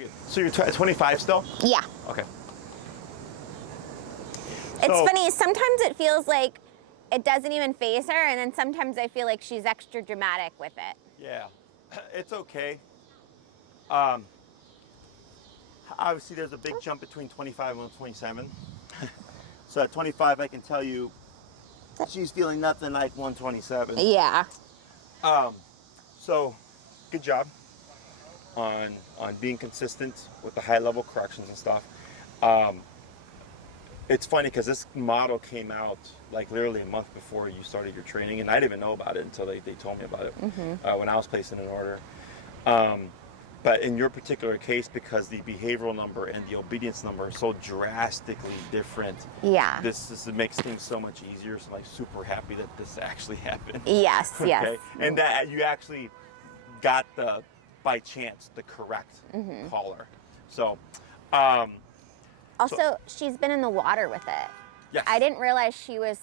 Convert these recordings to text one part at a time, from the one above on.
good. So you're 25 still? Yeah. Okay. It's funny, sometimes it feels like it doesn't even faze her, and then sometimes I feel like she's extra dramatic with it. Yeah, it's okay. Obviously there's a big jump between 25 and 27. So at 25, I can tell you she's feeling nothing like 127. Yeah. So good job on being consistent with the high level corrections and stuff. It's funny because this model came out like literally a month before you started your training, and I didn't even know about it until they told me about it when I was placing an order. But in your particular case, because the behavioral number and the obedience number are so drastically different, Yeah. this makes things so much easier. So I'm like super happy that this actually happened. Yes, Okay? yes. And that you actually got by chance, the correct caller. So, Also, she's been in the water with it. yes. I didn't realize she was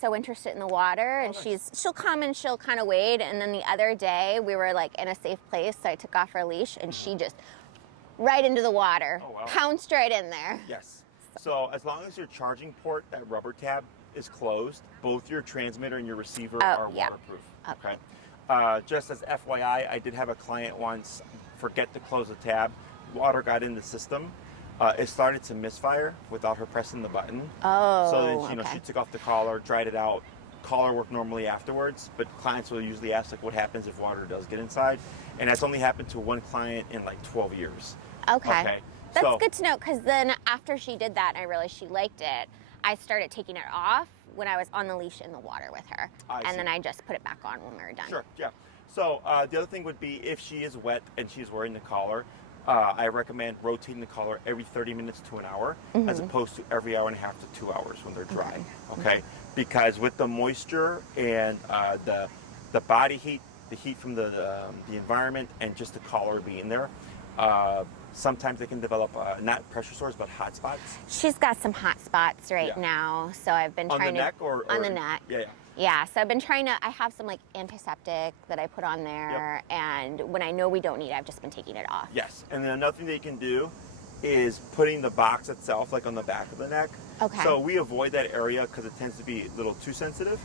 so interested in the water, and nice. she'll come and she'll kind of wade, and then the other day we were like in a safe place, so I took off her leash and she just right into the water. Oh, wow. Pounced right in there. Yes. So as long as your charging port, that rubber tab, is closed, both your transmitter and your receiver are yeah. waterproof. Okay. Just as FYI, I did have a client once forget to close the tab. Water got in the system. It started to misfire without her pressing the button. Oh, So then, okay. she took off the collar, dried it out. Collar worked normally afterwards, but clients will usually ask like, what happens if water does get inside? And that's only happened to one client in like 12 years. Okay. That's So, good to know, because then after she did that and I realized she liked it, I started taking it off when I was on the leash in the water with her. I see. And then I just put it back on when we were done. Sure, yeah. So the other thing would be if she is wet and she's wearing the collar, I recommend rotating the collar every 30 minutes to an hour, as opposed to every hour and a half to 2 hours when they're dry. Okay? Because with the moisture and the body heat, the heat from the environment, and just the collar being there, sometimes they can develop not pressure sores but hot spots. She's got some hot spots right Yeah. now, so I've been On trying the to neck or on the neck. Yeah, yeah. Yeah, so I've been trying to. I have some like antiseptic that I put on there, and when I know we don't need it, I've just been taking it off. Yes, and then another thing that you can do is putting the box itself like on the back of the neck. Okay. So we avoid that area because it tends to be a little too sensitive.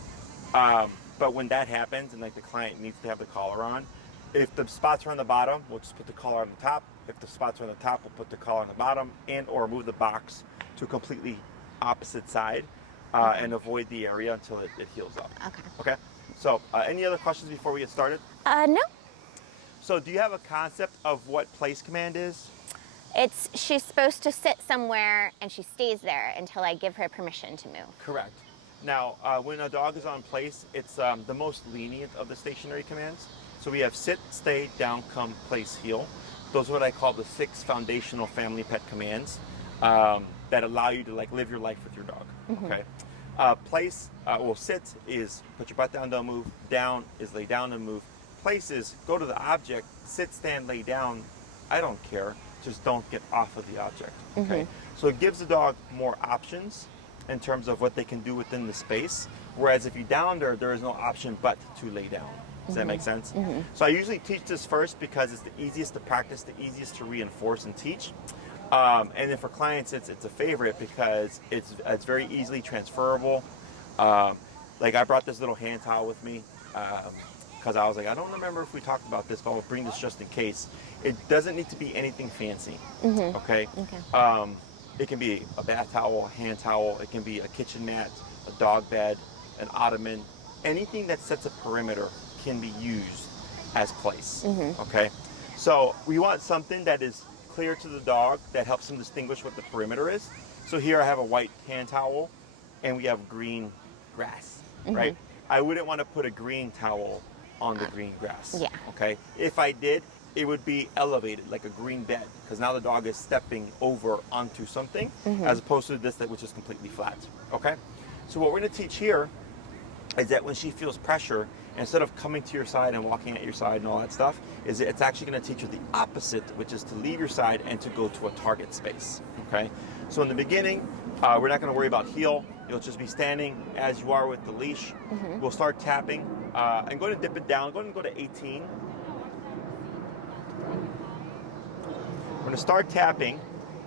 But when that happens and like the client needs to have the collar on, if the spots are on the bottom, we'll just put the collar on the top. If the spots are on the top, we'll put the collar on the bottom, and or move the box to a completely opposite side and avoid the area until it heals up. Okay. Okay. So any other questions before we get started? No. So do you have a concept of what place command is? She's supposed to sit somewhere and she stays there until I give her permission to move. Correct. Now, when a dog is on place, it's the most lenient of the stationary commands. So we have sit, stay, down, come, place, heel. Those are what I call the 6 foundational family pet commands that allow you to like live your life with your dog. Okay. Place, sit is put your butt down, don't move. Down is lay down and move. Place is go to the object, sit, stand, lay down. I don't care. Just don't get off of the object. Okay. So it gives the dog more options in terms of what they can do within the space. Whereas if you downed her, there is no option but to lay down. Does that make sense? So I usually teach this first because it's the easiest to practice, the easiest to reinforce and teach. And then for clients, it's a favorite because it's very easily transferable. Like I brought this little hand towel with me because I was like, I don't remember if we talked about this, but I'll bring this just in case. It doesn't need to be anything fancy. Okay. It can be a bath towel, hand towel. It can be a kitchen mat, a dog bed, an ottoman. Anything that sets a perimeter can be used as place. Okay. So we want something that is clear to the dog that helps them distinguish what the perimeter is. So here I have a white hand towel and we have green grass, right? I wouldn't want to put a green towel on the green grass. Yeah. Okay. If I did, it would be elevated like a green bed because now the dog is stepping over onto something as opposed to this which is completely flat. Okay. So what we're going to teach here is that when she feels pressure, instead of coming to your side and walking at your side and all that stuff, is it's actually going to teach her the opposite, which is to leave your side and to go to a target space. Okay. So in the beginning, we're not going to worry about heel. You'll just be standing as you are with the leash. We'll start tapping. I'm going to dip it down. I'm going to go to 18. We're gonna start tapping.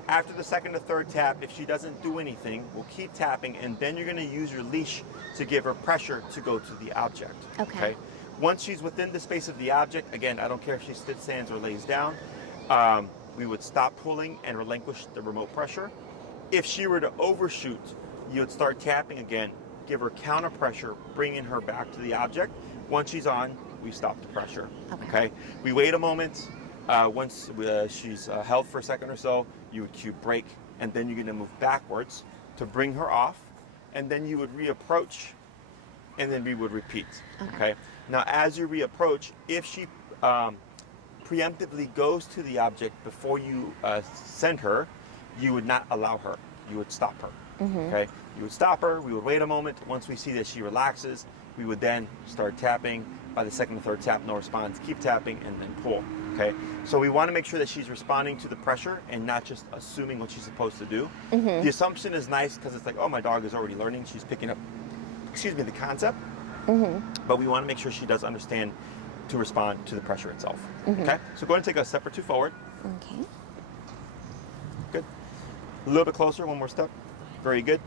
After the second or third tap, if she doesn't do anything, we'll keep tapping, and then you're gonna use your leash to give her pressure to go to the object. Okay. Once she's within the space of the object, again, I don't care if she sits, stands, or lays down, we would stop pulling and relinquish the remote pressure. If she were to overshoot, you would start tapping again, give her counter pressure, bringing her back to the object. Once she's on, we stop the pressure. Okay. We wait a moment. Once she's held for a second or so, you would cue break, and then you're going to move backwards to bring her off, and then you would reapproach, and then we would repeat. Okay. Now, as you reapproach, if she preemptively goes to the object before you send her, you would not allow her. You would stop her. Okay. You would stop her. We would wait a moment. Once we see that she relaxes, we would then start tapping. By the second or third tap, no response. Keep tapping and then pull. Okay. So we want to make sure that she's responding to the pressure and not just assuming what she's supposed to do. The assumption is nice because it's like, oh, my dog is already learning. She's picking up, the concept. But we want to make sure she does understand to respond to the pressure itself. Okay. So go ahead and take a step or two forward. Okay. Good. A little bit closer. One more step. Very good.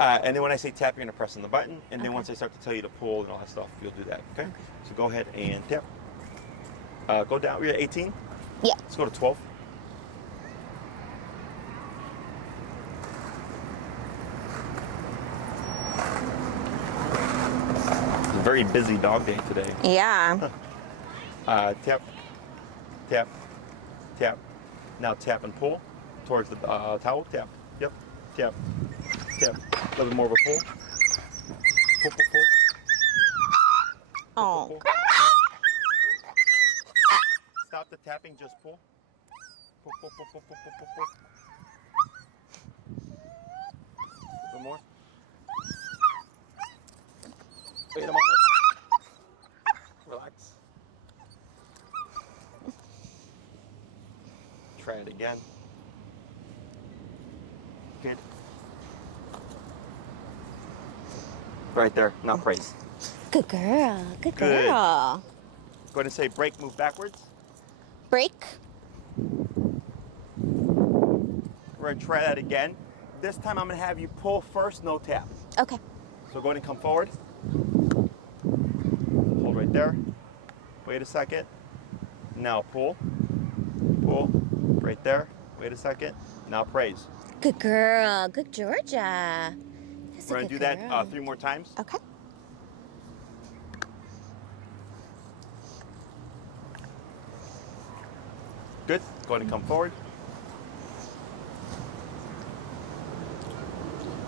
And then when I say tap, you're going to press on the button. And then once I start to tell you to pull and all that stuff, you'll do that. Okay. So go ahead and tap. Go down. We're at 18. Yeah. Let's go to 12. It's a very busy dog day today. Yeah. Tap, tap, tap. Now tap and pull towards the towel. Tap. Yep. Tap. Tap. A little bit more of a pull. Pull, pull, pull. Oh. Pull, pull. Stop the tapping, just pull. Pull, pull, pull, pull, pull, pull, pull, pull. A little more. Wait a moment. Relax. Try it again. Good. Right there, not praise. Good girl. Good Good. girl. Go ahead and say break, move backwards. Break. We're gonna try that again. This time I'm gonna have you pull first, no tap. Okay. So go ahead and come forward. Hold right there. Wait a second. Now pull. Pull. Right there. Wait a second. Now praise. Good girl. Good Georgia. That's We're a gonna do good that girl. 3 more times. Okay. Good. Go ahead and come forward.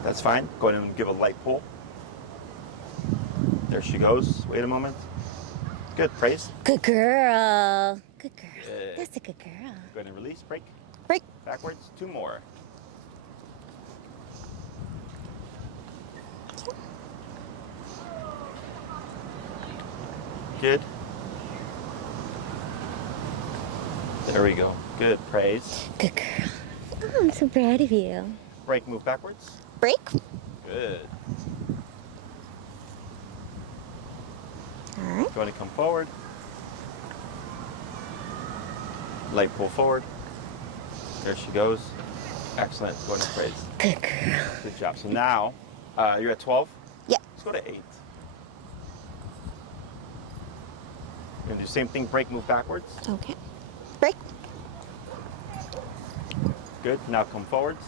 That's fine. Go ahead and give a light pull. There she goes. Wait a moment. Good. Praise. Good girl. Good girl. Good. That's a good girl. Go ahead and release. Break. Break. Backwards. 2 more. Good. There we go. Good. Praise. Good girl. Oh, I'm so proud of you. Break. Move backwards. Break. Good. All right. Go ahead and come forward. Light pull forward. There she goes. Excellent. Go ahead and praise. Good girl. Good job. So now, you're at 12? Yeah. Let's go to 8. We're going to do the same thing. Break, move backwards. Okay. Break. Good. Now come forwards.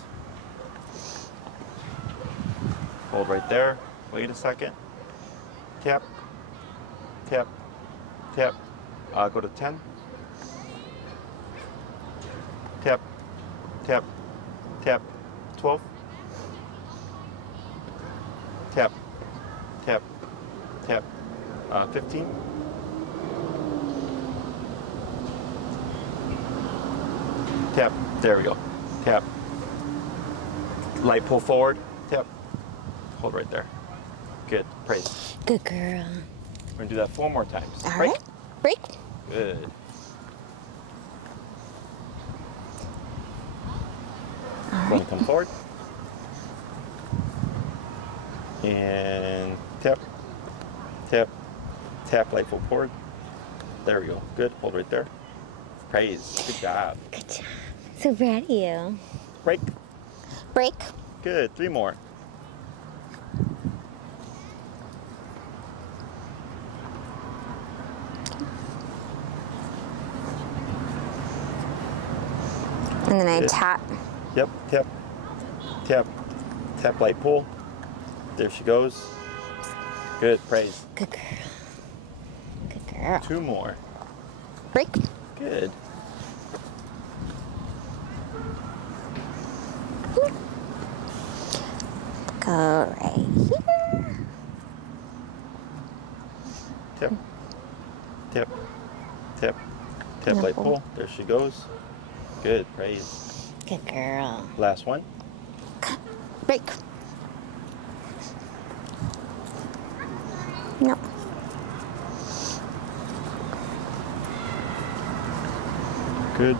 Hold right there. Wait a second. Tap. Tap. Tap. Go to 10. Tap. Tap. Tap. 12. Tap. Tap. Tap. 15. Tap. There we go. Tap. Light pull forward. Tap. Hold right there. Good. Praise. Good girl. We're going to do that 4 more times. All Break. right. Break. Good. All Going right. to come forward. And tap. Tap. Tap. Light pull forward. There we go. Good. Hold right there. Praise. Good job. Good job. So proud of you. Break. Break. Good. 3 more. And then I Good. tap. Yep. Tap. Tap. Tap, light, pull. There she goes. Good. Praise. Good girl. Good girl. 2 more. Break. Good. Go right here. Tap. Tap. Tap. Tap, light, pull. There she goes. Good. Praise. Good girl. Last one. Break. No. Good.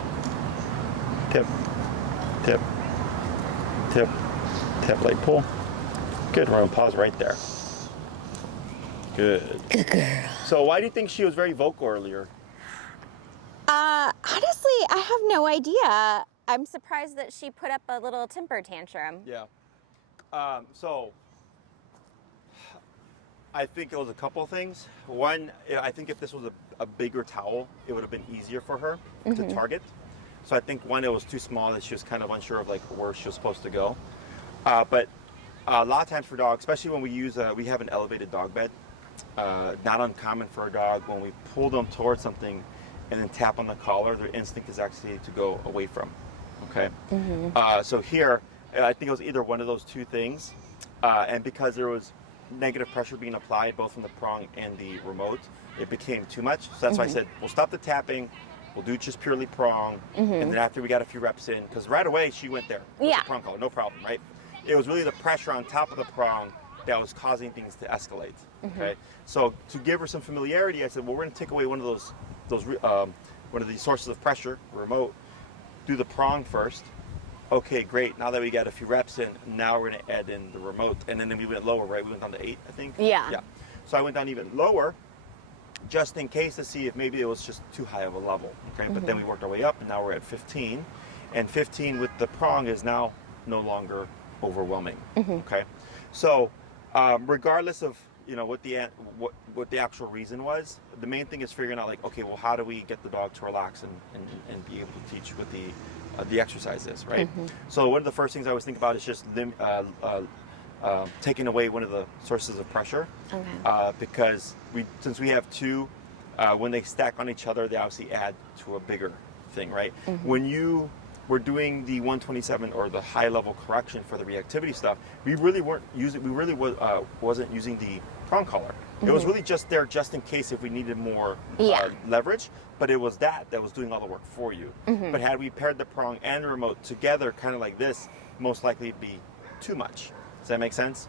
Tap. Tap. Tap. Tap, light, pull. Good. We're going to pause right there. Good. Good girl. So why do you think she was very vocal earlier? Honestly, I have no idea. I'm surprised that she put up a little temper tantrum. Yeah. So I think it was a couple of things. One, I think if this was a bigger towel, it would have been easier for her to target. So I think one, it was too small that she was kind of unsure of like where she was supposed to go. But a lot of times for dogs, especially when we use, we have an elevated dog bed. Not uncommon for a dog when we pull them towards something and then tap on the collar, their instinct is actually to go away from. Okay. So here, I think it was either one of those two things, and because there was negative pressure being applied both from the prong and the remote, it became too much. So that's why I said we'll stop the tapping, we'll do just purely prong, and then after we got a few reps in, because right away she went there with the prong collar, no problem, right? It was really the pressure on top of the prong that was causing things to escalate. Okay, so to give her some familiarity, I said, well, we're going to take away one of those one of the sources of pressure, remote. Do the prong first. Okay, great. Now that we got a few reps in, now we're going to add in the remote, and then we went lower, right? We went down to 8, I think. Yeah. Yeah. So I went down even lower, just in case to see if maybe it was just too high of a level. Okay, but then we worked our way up, and now we're at 15, and 15 with the prong is now no longer overwhelming. Okay, so regardless of what the actual reason was, the main thing is figuring out like, okay, well, how do we get the dog to relax and be able to teach with the exercises, right? So one of the first things I always think about is just taking away one of the sources of pressure, because since we have two, when they stack on each other, they obviously add to a bigger thing, right? When you were doing the 127 or the high level correction for the reactivity stuff, we really wasn't using the prong collar. It was really just there just in case if we needed more leverage, but it was that was doing all the work for you. But had we paired the prong and the remote together kind of like this, most likely it'd be too much. Does that make sense?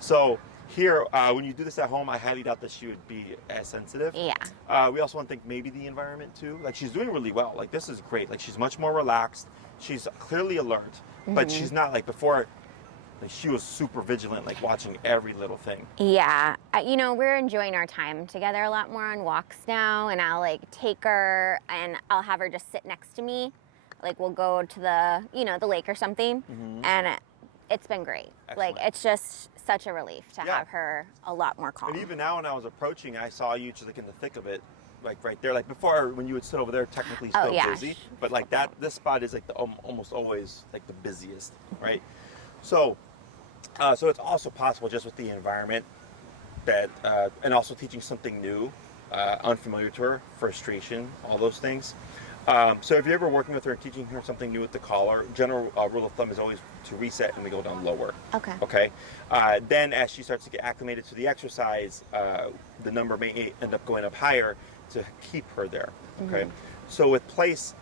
So here, when you do this at home, I highly doubt that she would be as sensitive. Yeah. We also want to think maybe the environment too. Like she's doing really well. Like this is great. Like she's much more relaxed. She's clearly alert, but she's not like before. Like she was super vigilant, like watching every little thing. Yeah. We're enjoying our time together a lot more on walks now, and I'll like take her and I'll have her just sit next to me. Like we'll go to the lake or something, and it's been great. Excellent. Like it's just such a relief to have her a lot more calm. And even now when I was approaching, I saw you just like in the thick of it, like right there. Like before, when you would sit over there, technically still busy, but like this spot is like almost always like the busiest, right? So it's also possible just with the environment that, and also teaching something new, unfamiliar to her, frustration, all those things. So if you're ever working with her and teaching her something new with the collar, general rule of thumb is always to reset and we go down lower. Okay. Then as she starts to get acclimated to the exercise, the number may end up going up higher to keep her there. Okay. So with place,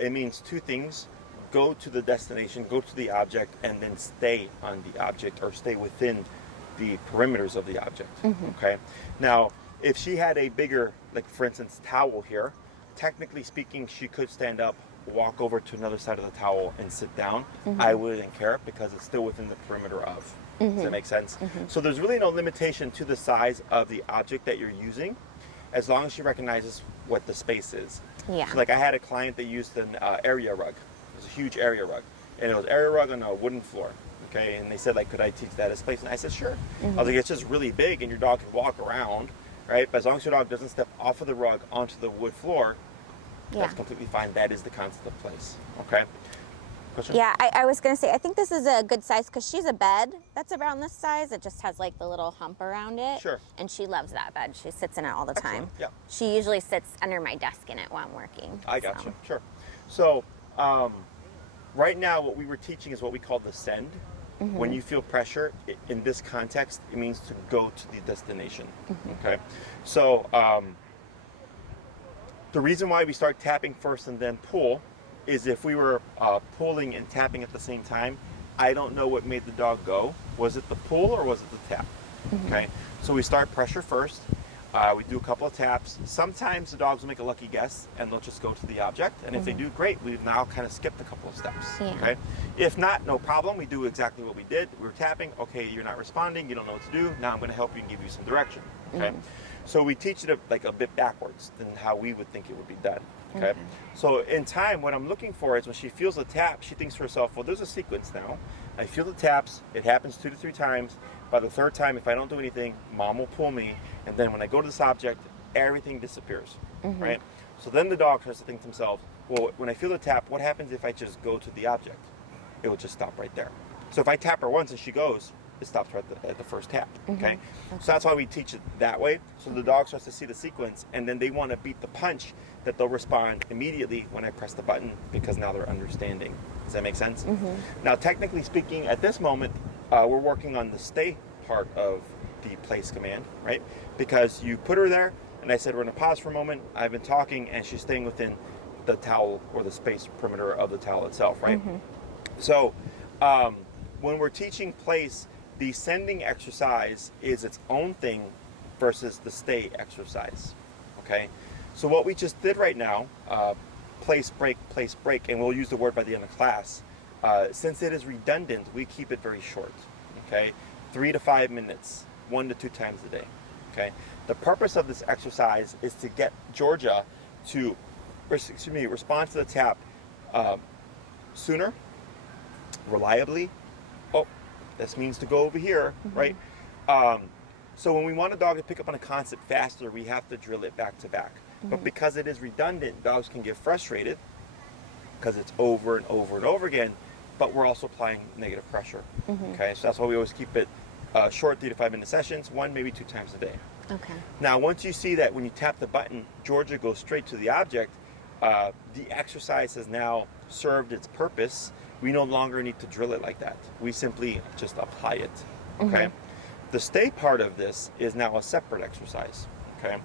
it means two things. Go to the destination, go to the object, and then stay on the object or stay within the perimeters of the object. Okay. Now, if she had a bigger, like for instance, towel here, technically speaking, she could stand up, walk over to another side of the towel and sit down. I wouldn't care because it's still within the perimeter of. Does that make sense? So there's really no limitation to the size of the object that you're using, as long as she recognizes what the space is. Yeah. So like I had a client that used an area rug. It was a huge area rug, and it was area rug on a wooden floor. Okay, and they said, like, could I teach that as place? And I said, sure. I was like, it's just really big, and your dog can walk around, right? But as long as your dog doesn't step off of the rug onto the wood floor, that's completely fine. That is the concept of place. Okay. Question? Yeah, I was going to say, I think this is a good size because she's a bed that's around this size. It just has like the little hump around it. Sure. And she loves that bed. She sits in it all the time. Yeah. She usually sits under my desk in it while I'm working. I got you. Sure. So, right now, what we were teaching is what we call the send. When you feel pressure, in this context, it means to go to the destination. Okay. So, the reason why we start tapping first and then pull is if we were pulling and tapping at the same time, I don't know what made the dog go. Was it the pull or was it the tap? Okay. So we start pressure first. We do a couple of taps. Sometimes the dogs will make a lucky guess and they'll just go to the object. And if they do, great. We've now kind of skipped a couple of steps. Okay. If not, no problem. We do exactly what we did. We were tapping. Okay, you're not responding. You don't know what to do. Now I'm going to help you and give you some direction. Okay. So we teach it like a bit backwards than how we would think it would be done. Okay. So in time, what I'm looking for is when she feels the tap, she thinks to herself, well, there's a sequence now. I feel the taps. It happens 2 to 3 times. By the 3rd time, if I don't do anything, mom will pull me. And then when I go to this object, everything disappears, right? So then the dog starts to think to themselves, well, when I feel the tap, what happens if I just go to the object? It will just stop right there. So if I tap her once and she goes, it stops right at the first tap, okay? So that's why we teach it that way. So the dog starts to see the sequence, and then they want to beat the punch that they'll respond immediately when I press the button because now they're understanding. Does that make sense? Now, technically speaking, at this moment, we're working on the stay part of the place command, right? Because you put her there, and I said we're going to pause for a moment. I've been talking, and she's staying within the towel or the space perimeter of the towel itself, right? So when we're teaching place, the sending exercise is its own thing versus the stay exercise, okay? So what we just did right now, place, break, and we'll use the word by the end of class. Since it is redundant, we keep it very short, okay? 3 to 5 minutes, 1 to 2 times a day, okay? The purpose of this exercise is to get Georgia to, respond to the tap sooner, reliably. Oh, this means to go over here, right? So when we want a dog to pick up on a concept faster, we have to drill it back to back. But because it is redundant, dogs can get frustrated because it's over and over and over again, but we're also applying negative pressure. Okay, so that's why we always keep it short 3 to 5 minute sessions, 1, maybe 2 times a day. Okay. Now, once you see that when you tap the button, Georgia goes straight to the object, the exercise has now served its purpose. We no longer need to drill it like that. We simply just apply it. Okay. The stay part of this is now a separate exercise. Okay.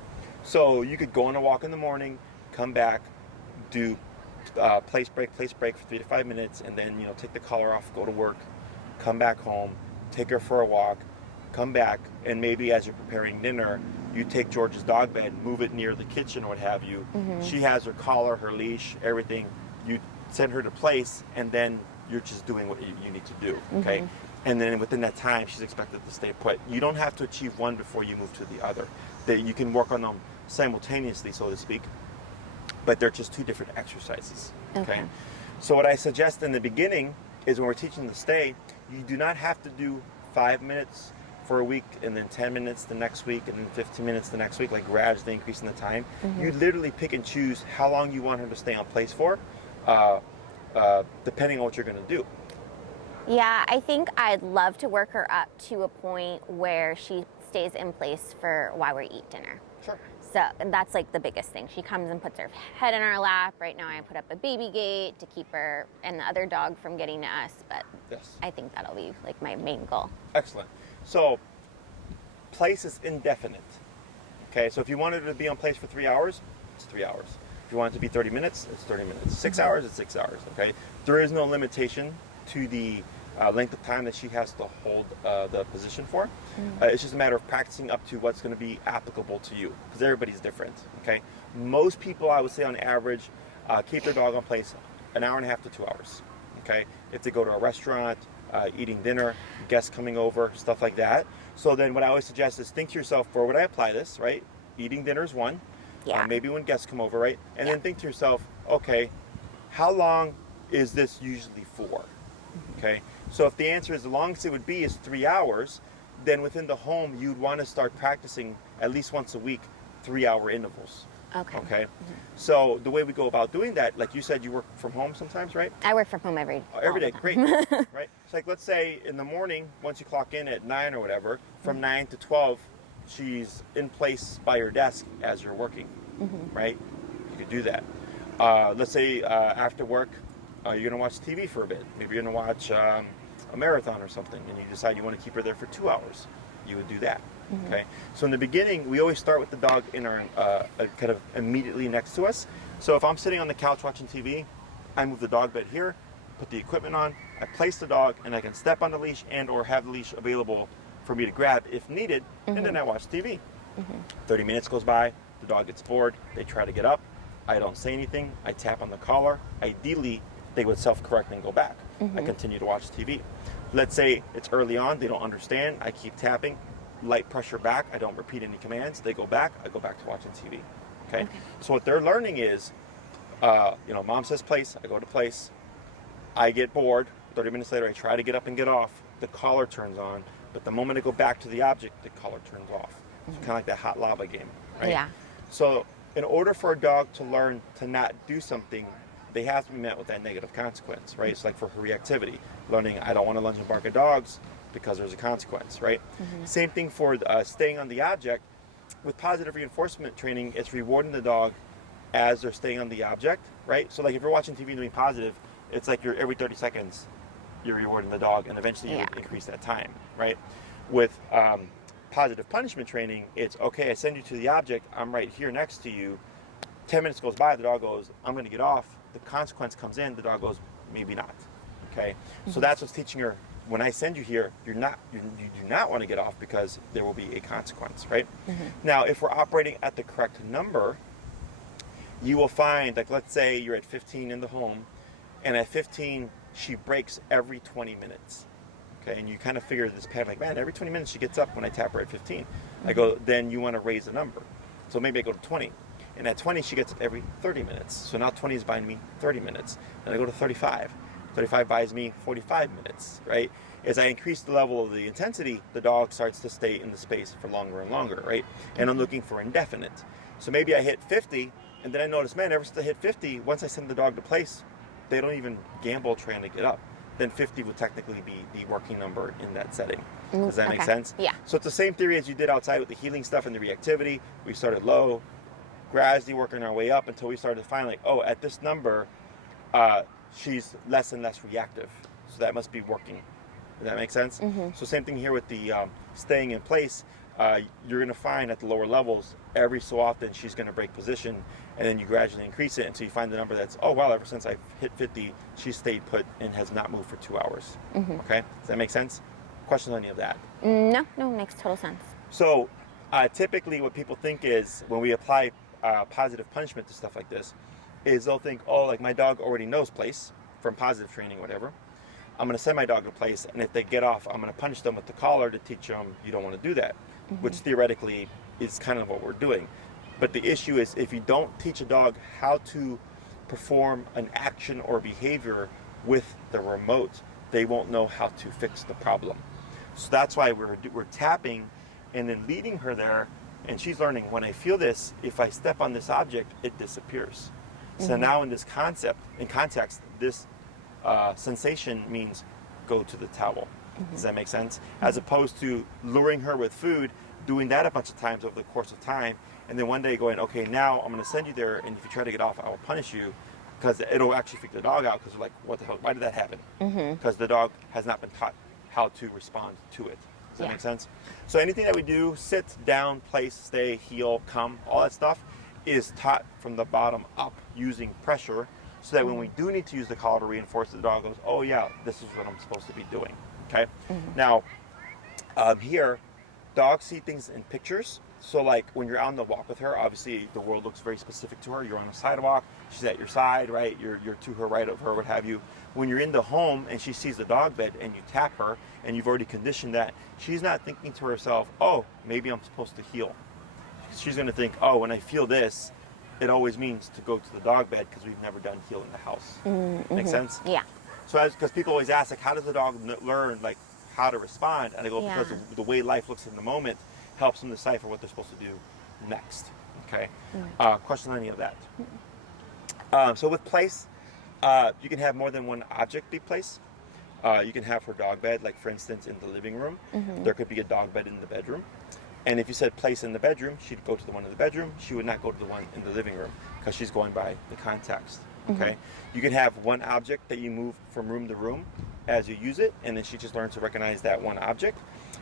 So you could go on a walk in the morning, come back, do place break for 3 to 5 minutes, and then take the collar off, go to work, come back home, take her for a walk, come back, and maybe as you're preparing dinner, you take George's dog bed, move it near the kitchen or what have you. She has her collar, her leash, everything. You send her to place, and then you're just doing what you need to do. Okay. And then within that time, she's expected to stay put. You don't have to achieve one before you move to the other. That you can work on them simultaneously, so to speak, but they're just 2 different exercises. Okay. So what I suggest in the beginning is when we're teaching the stay, you do not have to do 5 minutes for a week and then 10 minutes the next week and then 15 minutes the next week, like gradually increasing the time. You literally pick and choose how long you want her to stay on place for, depending on what you're going to do. Yeah, I think I'd love to work her up to a point where she stays in place for while we eat dinner. Sure. So that's like the biggest thing. She comes and puts her head in our lap. Right now I put up a baby gate to keep her and the other dog from getting to us, but I think that'll be like my main goal. Excellent. So place is indefinite. Okay, so if you wanted her to be on place for 3 hours, it's 3 hours. If you want it to be 30 minutes, it's 30 minutes. 6 hours, it's 6 hours, okay? There is no limitation to the length of time that she has to hold the position for. It's just a matter of practicing up to what's going to be applicable to you, because everybody's different. Okay, most people, I would say on average, keep their dog on place 1.5 hours to 2 hours. Okay, if they go to a restaurant, eating dinner, guests coming over, stuff like that. So then what I always suggest is think to yourself, where would I apply this, right? Eating dinner is one. Maybe when guests come over, right? And then think to yourself, okay, how long is this usually for? Okay, so if the answer is the longest it would be is 3 hours, then within the home you'd want to start practicing at least once a week 3-hour intervals. Okay. Okay, so the way we go about doing that, like you said, you work from home sometimes, right? I work from home every Day. time. Great. Right? It's like, let's say in the morning, once you clock in at 9 or whatever, from 9 to 12, she's in place by your desk as you're working, right? You could do that. Let's say after work, you're going to watch TV for a bit. Maybe you're going to watch a marathon or something, and you decide you want to keep her there for 2 hours. You would do that. Okay. So in the beginning, we always start with the dog in our kind of immediately next to us. So if I'm sitting on the couch watching TV, I move the dog bed here, put the equipment on, I place the dog, and I can step on the leash and or have the leash available for me to grab if needed, and then I watch TV. 30 minutes goes by, the dog gets bored, they try to get up, I don't say anything, I tap on the collar. Ideally, they would self-correct and go back. I continue to watch TV. Let's say it's early on, they don't understand, I keep tapping, light pressure back, I don't repeat any commands, they go back, I go back to watching TV. Okay? So what they're learning is, mom says place, I go to place, I get bored, 30 minutes later I try to get up and get off, the collar turns on, but the moment I go back to the object, the collar turns off. So kind of like that hot lava game, right? Yeah. So in order for a dog to learn to not do something, they have to be met with that negative consequence, right? It's like for her reactivity, learning I don't want to lunge and bark at dogs because there's a consequence, right? Same thing for staying on the object. With positive reinforcement training, it's rewarding the dog as they're staying on the object, right? So like if you're watching TV and doing positive, it's like you're every 30 seconds, you're rewarding the dog, and eventually you increase that time, right? With positive punishment training, it's okay, I send you to the object, I'm right here next to you, 10 minutes goes by, the dog goes, I'm going to get off, the consequence comes in, the dog goes, maybe not, okay? So that's what's teaching her, when I send you here, you do not want to get off because there will be a consequence, right? Now, if we're operating at the correct number, you will find, like let's say you're at 15 in the home, and at 15, she breaks every 20 minutes. Okay, and you kind of figure this pattern, like, man, every 20 minutes she gets up when I tap her at 15. I go, then you want to raise the number. So maybe I go to 20. And at 20, she gets up every 30 minutes. So now 20 is buying me 30 minutes. Then I go to 35. 35 buys me 45 minutes, right? As I increase the level of the intensity, the dog starts to stay in the space for longer and longer, right? And I'm looking for indefinite. So maybe I hit 50, and then I notice, man, ever since I hit 50, once I send the dog to place, they don't even gamble trying to get up. Then 50 would technically be the working number in that setting. Does that make sense? Yeah. So it's the same theory as you did outside with the healing stuff and the reactivity. We started low, gradually working our way up until we started to find, like, oh, at this number, she's less and less reactive. So that must be working. Does that make sense? So same thing here with the staying in place. You're going to find at the lower levels, every so often she's going to break position, and then you gradually increase it until you find the number that's, oh, wow, ever since I've hit 50, she's stayed put and has not moved for 2 hours. Okay? Does that make sense? Questions on any of that? No, makes total sense. So typically what people think is when we apply positive punishment to stuff like this, is they'll think, oh, like my dog already knows place from positive training, whatever. I'm going to send my dog to place, and if they get off, I'm going to punish them with the collar to teach them you don't want to do that, which theoretically is kind of what we're doing. But the issue is if you don't teach a dog how to perform an action or behavior with the remote, they won't know how to fix the problem. So that's why we're tapping and then leading her there, and she's learning, when I feel this, if I step on this object, it disappears. So now in this context, this sensation means go to the towel. Does that make sense? As opposed to luring her with food, doing that a bunch of times over the course of time, and then one day going, okay, now I'm going to send you there, and if you try to get off, I will punish you, because it'll actually freak the dog out, because they're like, what the hell, why did that happen? Because the dog has not been taught how to respond to it. Does that make sense? So anything that we do, sit, down, place, stay, heel, come, all that stuff is taught from the bottom up using pressure, so that when we do need to use the collar to reinforce, the dog goes, oh yeah, this is what I'm supposed to be doing. Okay? Now, here, dogs see things in pictures. So like when you're out on the walk with her, obviously the world looks very specific to her. You're on a sidewalk, she's at your side, right? You're to her right of her, what have you. When you're in the home and she sees the dog bed and you tap her and you've already conditioned that, she's not thinking to herself, oh, maybe I'm supposed to heel. She's going to think, oh, when I feel this, it always means to go to the dog bed because we've never done heel in the house. Make sense? Yeah. So because people always ask, like, how does the dog learn, like, how to respond? And I go, Yeah. because the way life looks in the moment helps them decipher what they're supposed to do next. Okay? Question on any of that? So with place, you can have more than one object be placed. You can have her dog bed, like for instance, in the living room. There could be a dog bed in the bedroom. And if you said place in the bedroom, she'd go to the one in the bedroom. She would not go to the one in the living room because she's going by the context. Okay? You can have one object that you move from room to room as you use it, and then she just learns to recognize that one object.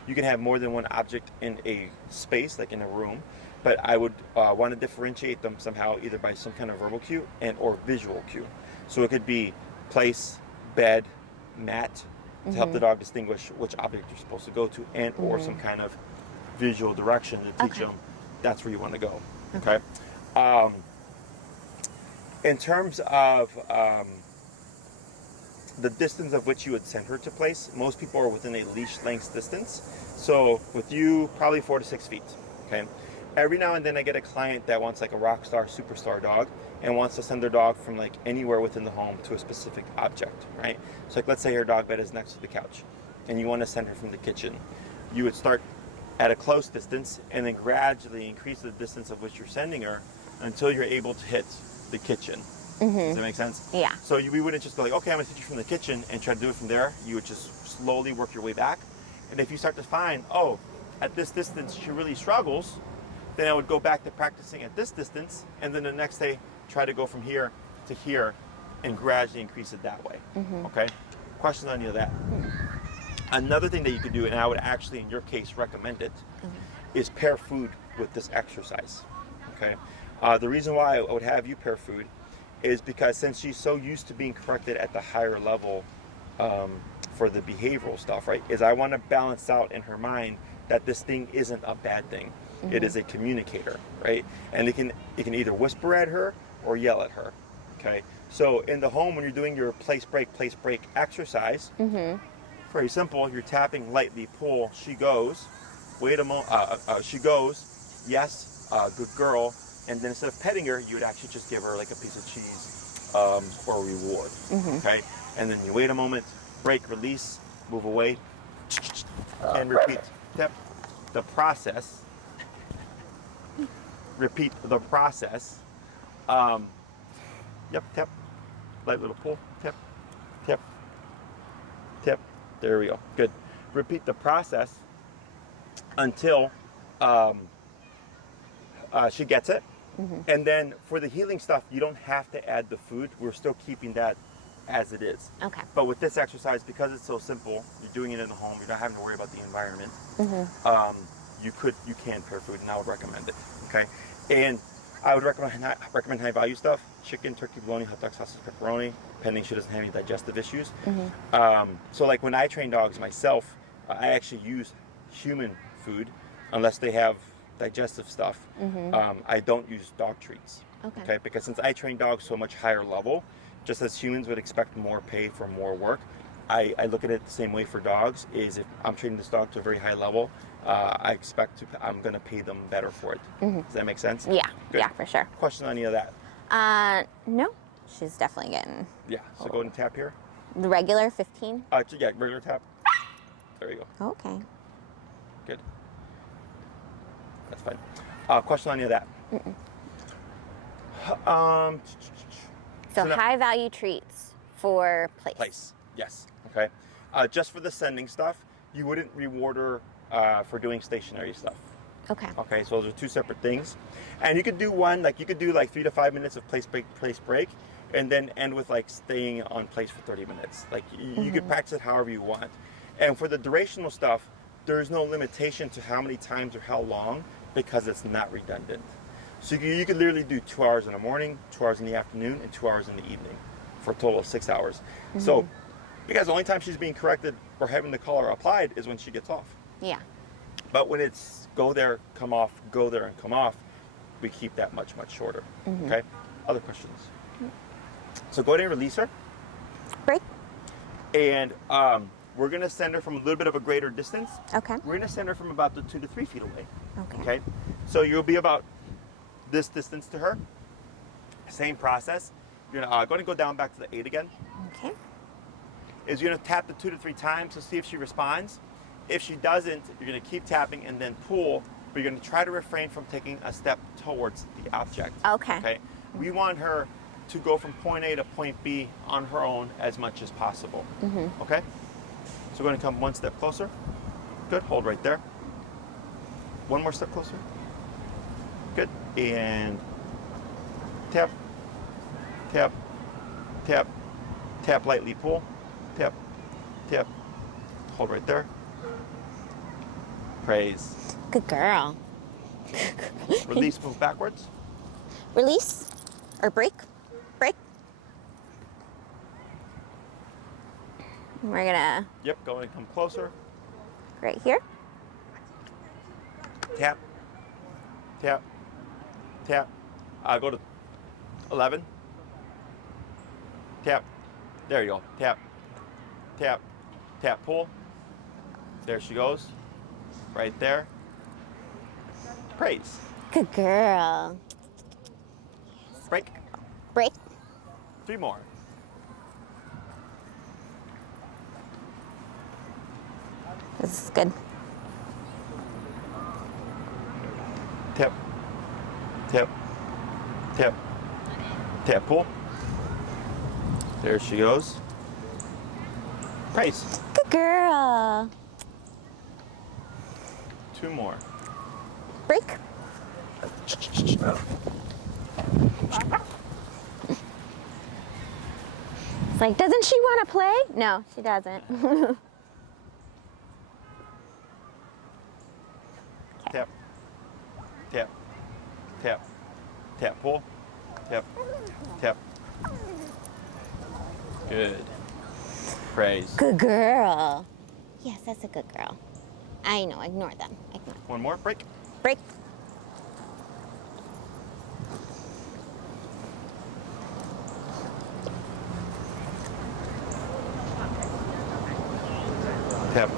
You can have more than one object in a space, like in a room, but I would want to differentiate them somehow, either by some kind of verbal cue and or visual cue. So it could be place, bed, mat, to help the dog distinguish which object you're supposed to go to, and or some kind of visual direction to teach them that's where you want to go. Okay. In terms of the distance of which you would send her to place, most people are within a leash length distance. So with you, probably 4 to 6 feet. Okay. Every now and then I get a client that wants like a rock star, superstar dog and wants to send their dog from like anywhere within the home to a specific object, right? So like let's say her dog bed is next to the couch and you want to send her from the kitchen. You would start at a close distance and then gradually increase the distance of which you're sending her until you're able to hit the kitchen. Does that make sense? Yeah. So we wouldn't just go like, okay, I'm going to teach you from the kitchen and try to do it from there. You would just slowly work your way back. And if you start to find, oh, at this distance she really struggles, then I would go back to practicing at this distance, and then the next day try to go from here to here and gradually increase it that way. Okay? Questions on any of that? Another thing that you could do, and I would actually in your case recommend it, is pair food with this exercise. Okay? The reason why I would have you pair food is because since she's so used to being corrected at the higher level for the behavioral stuff, right, is I want to balance out in her mind that this thing isn't a bad thing. It is a communicator, right? And it can either whisper at her or yell at her. Okay? So in the home when you're doing your place break exercise, very simple, you're tapping lightly, pull, she goes, wait a moment, she goes, yes, good girl, and then instead of petting her, you would actually just give her like a piece of cheese or a reward. Okay? And then you wait a moment, break, release, move away, and repeat. Tap the process. Repeat the process. Yep, tap. Light little pull. Tap. Tap. Tap. There we go. Good. Repeat the process until she gets it. And then for the healing stuff, you don't have to add the food. We're still keeping that as it is. Okay. But with this exercise, because it's so simple, you're doing it in the home, you're not having to worry about the environment. You can pair food, and I would recommend it. Okay. And I would recommend high value stuff: chicken, turkey, bologna, hot dog, sausage, pepperoni, pending she doesn't have any digestive issues. So like when I train dogs myself, I actually use human food unless they have digestive stuff. I don't use dog treats. Okay. Because since I train dogs so much higher level, just as humans would expect more pay for more work, I look at it the same way for dogs. Is if I'm training this dog to a very high level, I'm going to pay them better for it. Does that make sense? Yeah. Good. Yeah, for sure. Question on any of that? No. She's definitely getting Yeah. So go ahead and tap here. the regular 15. Yeah, regular tap. There you go. Okay. Good. That's fine. Question on any of that? So now- high value treats for place. Yes. Okay. Just for the sending stuff, you wouldn't reward her for doing stationary stuff. Okay. Okay, so those are two separate things. And you could do one, like you could do like 3 to 5 minutes of place break, and then end with like staying on place for 30 minutes. Like you could practice it however you want. And for the durational stuff, there's no limitation to how many times or how long because it's not redundant. So you could literally do 2 hours in the morning, 2 hours in the afternoon, and 2 hours in the evening for a total of 6 hours. So because the only time she's being corrected or having the collar applied is when she gets off. Yeah. But when it's go there, come off, go there, and come off, we keep that much shorter. Okay? Other questions? So go ahead and release her. Break. And we're going to send her from a little bit of a greater distance. Okay. We're going to send her from about 2 to 3 feet away. Okay. Okay? So you'll be about this distance to her. Same process. You're going to go down back to the 8 again. Okay. Is you're going to tap the 2 to 3 times to see if she responds. If she doesn't, you're going to keep tapping and then pull, but you're going to try to refrain from taking a step towards the object. Okay. Okay. We want her to go from point A to point B on her own as much as possible. Okay? So we're going to come one step closer. Good. Hold right there. One more step closer. Good. And tap, tap, tap, tap lightly, pull, tap, tap, hold right there. Praise. Good girl. Release, move backwards. Release or break. Break. We're gonna Yep, go and come closer. right here. Tap, tap, tap. Go to 11. Tap. There you go. Tap, tap, tap, pull. There she goes. Right there. Praise. Good girl. Break. Break. 3 more. This is good. Tap, tap, tap, tap, pull. There she goes. Praise. Good girl. 2 more. Break. It's like, doesn't she want to play? No, she doesn't. Tap, tap, tap, tap, pull. Tap, tap. Good. Praise. Good girl. Yes, that's a good girl. I know, ignore them. Ignore. 1 more. Break. Break. Tap,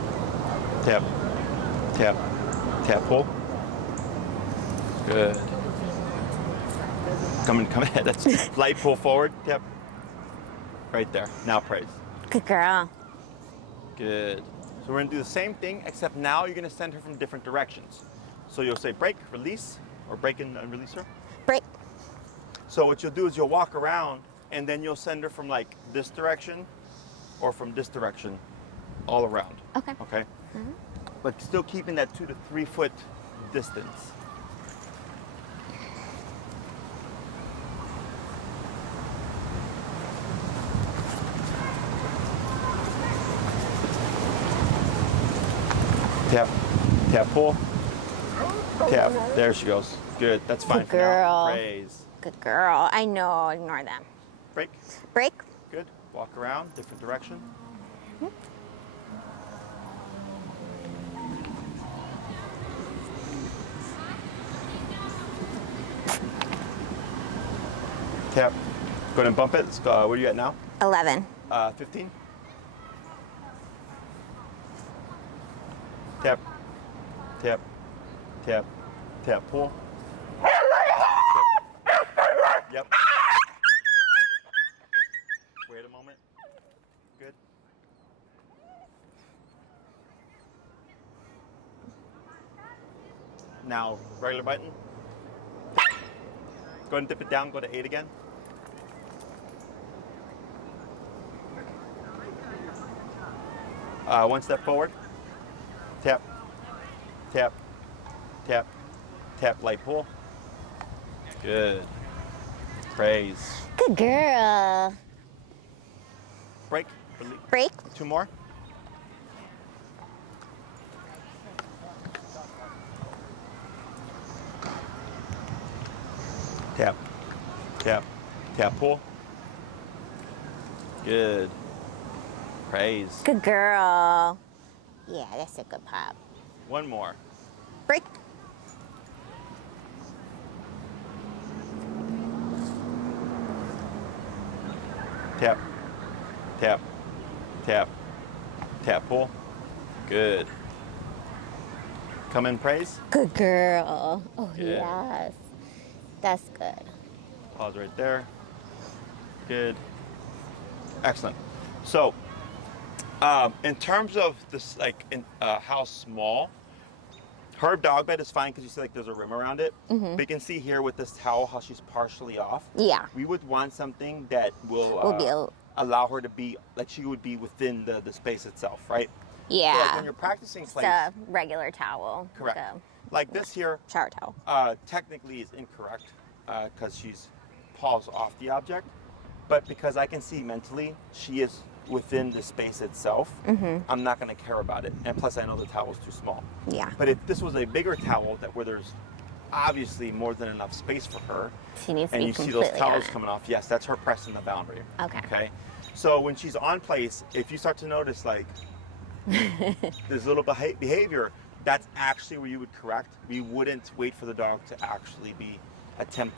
tap, tap, tap, pull. Good. Come ahead. That's light pull forward. Tap. Right there. Now praise. Good girl. Good. So we're gonna do the same thing, except now you're gonna send her from different directions. So you'll say break, release, or break and release her. Break. So what you'll do is you'll walk around, and then you'll send her from like this direction, or from this direction, all around. Okay. Okay. But still keeping that 2 to 3 foot distance. Tap, tap, pull, tap. There she goes. Good. That's fine. Good for now. girl. Praise. Good girl. I know, ignore them. Break. Break. Good. Walk around, different direction. Tap. Go ahead and bump it. Let's go. Where are you at now? 11. 15. Tap. Tap. Tap. Tap. Pull. Yep. Wait a moment. Good. Now, regular button. Go ahead and dip it down. Go to 8 again. One step forward. Tap. Tap. Tap. Tap. Light pull. Good. Praise. Good girl. Break. Release. Break. 2 more. Tap. Tap. Tap. Pull. Good. Praise. Good girl. Yeah, that's a good pop. 1 more. Break. Tap. Tap. Tap. Tap. Pull. Good. Come in, praise. Good girl. Oh, Good. yes. That's good. Pause right there. Good. Excellent. So, in terms of this, like, how small, her dog bed is fine because you see like there's a rim around it. But you can see here with this towel how she's partially off. Yeah. We would want something that will Be allow her to be, like she would be within the space itself, right? yeah. So like when you're practicing Just place, a regular towel. correct. Like Like this here, a shower towel. technically is incorrect because she's paws off the object. But because I can see mentally she is within the space itself, I'm not going to care about it. And plus I know the towel is too small. Yeah. But if this was a bigger towel that where there's obviously more than enough space for her, She needs to and be you see completely those towels on it. coming off, yes, that's her pressing the boundary. Okay. Okay. So when she's on place, if you start to notice like there's little behavior, that's actually where you would correct. We wouldn't wait for the dog to actually be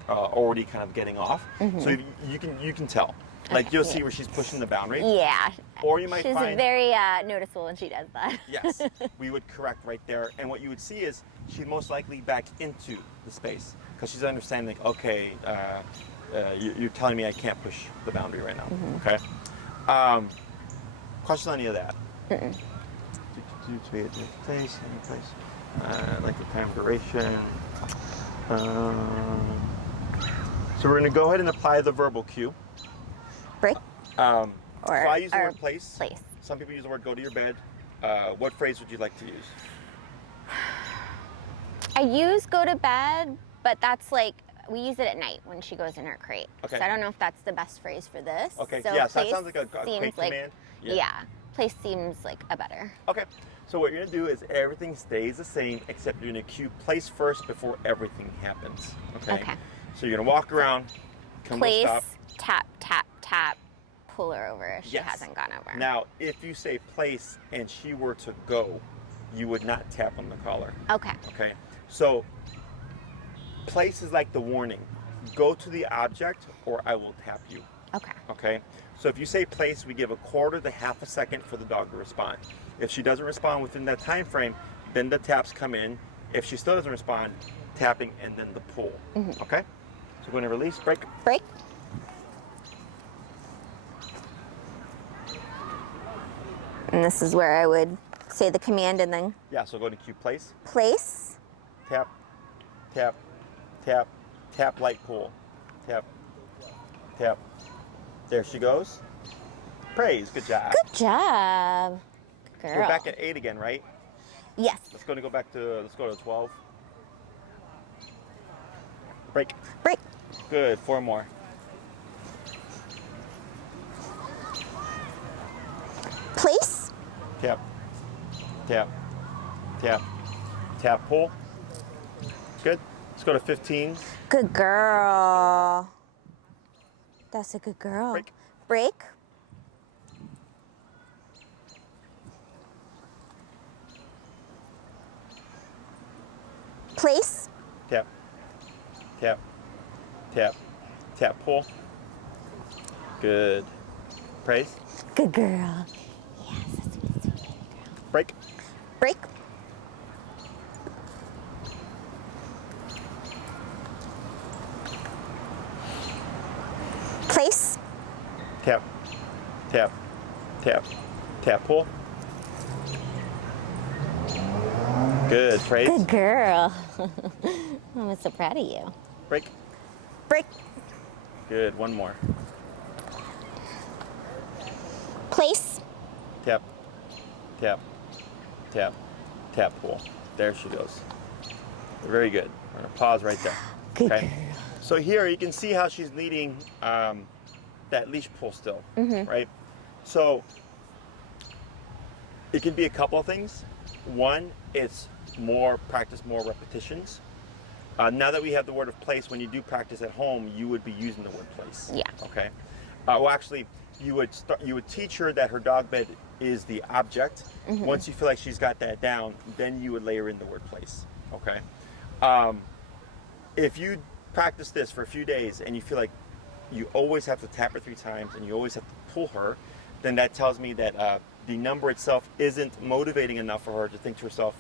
already kind of getting off. So you can tell. Like Okay, you'll see yeah. where she's pushing the boundary. Yeah. Or you might She's find very noticeable when she does that. yes, we would correct right there. And what you would see is she'd most likely back into the space because she's understanding, like, okay, you're telling me I can't push the boundary right now. Okay. Questions on any of that? Place, like the time duration. So we're going to go ahead and apply the verbal cue. Break. So I use the or word place. Place. Some people use the word go to your bed. What phrase would you like to use? I use go to bed, but that's like, we use it at night when she goes in her crate. Okay. So I don't know if that's the best phrase for this. Okay, So yes, that place sounds like a seems crate like, command. Yeah. Place seems like a better. Okay, so what you're gonna do is everything stays the same except you're gonna cue place first before everything happens. Okay. Okay. So you're gonna walk around, come to a Place, stop. tap, tap, tap, pull her over if she Yes. hasn't gone over. Now, if you say place and she were to go, you would not tap on the collar. Okay. Okay. So place is like the warning. Go to the object or I will tap you. Okay. Okay. So if you say place, we give a quarter to half a second for the dog to respond. If she doesn't respond within that time frame, then the taps come in. If she still doesn't respond, tapping and then the pull. Okay. So we're going to release, break. Break. And this is where I would say the command and then Yeah. So go to cue place. place. Tap, tap, tap, tap, light pull. Tap, tap. There she goes. Praise. Good job. Good job. Good girl. We're back at 8 again, right? Yes. Let's go to 12. Break. Break. Good. 4 more. Place. Tap, tap, tap, tap, pull. Good. Let's go to 15. Good girl. That's a good girl. Break. Break. Place. Tap, tap, tap, tap, pull. Good. Praise. Good girl. Yes, that's sweet, sweet girl. Break. Break. Place. Tap, tap, tap, tap, pull. Good. Praise. Good girl. I'm so proud of you. Break. Break. Good. 1 more. Place. Tap, tap, tap, tap, pull. There she goes. Very good. We're gonna pause right there. Good Okay. girl. So here you can see how she's needing that leash pull still, right? So it can be a couple of things. One, it's more practice, more repetitions. Now that we have the word of place, when you do practice at home, you would be using the word place. Yeah. Okay. Well, actually, you would teach her that her dog bed is the object. Once you feel like she's got that down, then you would layer in the word place. Okay. If you practice this for a few days and you feel like you always have to tap her 3 times and you always have to pull her, then that tells me that the number itself isn't motivating enough for her to think to herself,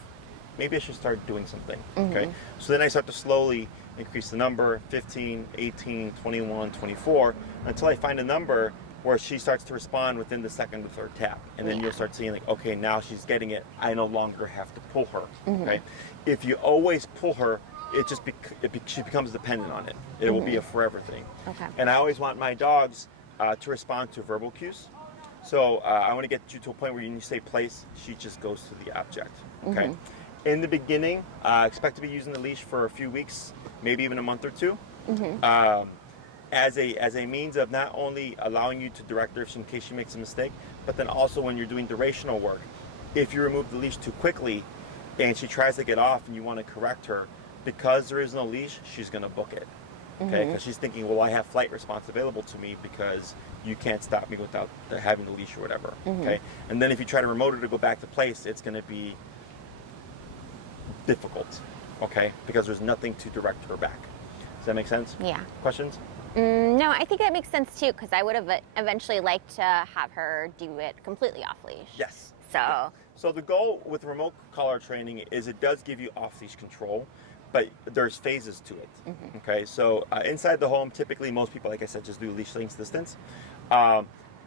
maybe I should start doing something. Okay. So then I start to slowly increase the number, 15, 18, 21, 24, until I find a number where she starts to respond within the second or third tap. And then you'll start seeing like, okay, now she's getting it. I no longer have to pull her, okay? If you always pull her, she becomes dependent on it. It will be a forever thing. Okay. And I always want my dogs to respond to verbal cues. So I want to get you to a point where when you say place, she just goes to the object, okay? In the beginning, expect to be using the leash for a few weeks, maybe even a month or two, as a means of not only allowing you to direct her in case she makes a mistake, but then also when you're doing durational work, if you remove the leash too quickly and she tries to get off and you want to correct her, because there is no leash, she's going to book it. Okay, because she's thinking, well, I have flight response available to me because you can't stop me without having the leash or whatever. Okay, and then if you try to remote her to go back to place, it's going to be difficult. Okay, because there's nothing to direct her back. Does that make sense? Yeah. Questions? No, I think that makes sense too, because I would have eventually liked to have her do it completely off leash. Yes. So the goal with remote collar training is it does give you off leash control, but there's phases to it. Okay, so inside the home, typically most people, like I said, just do leash length distance.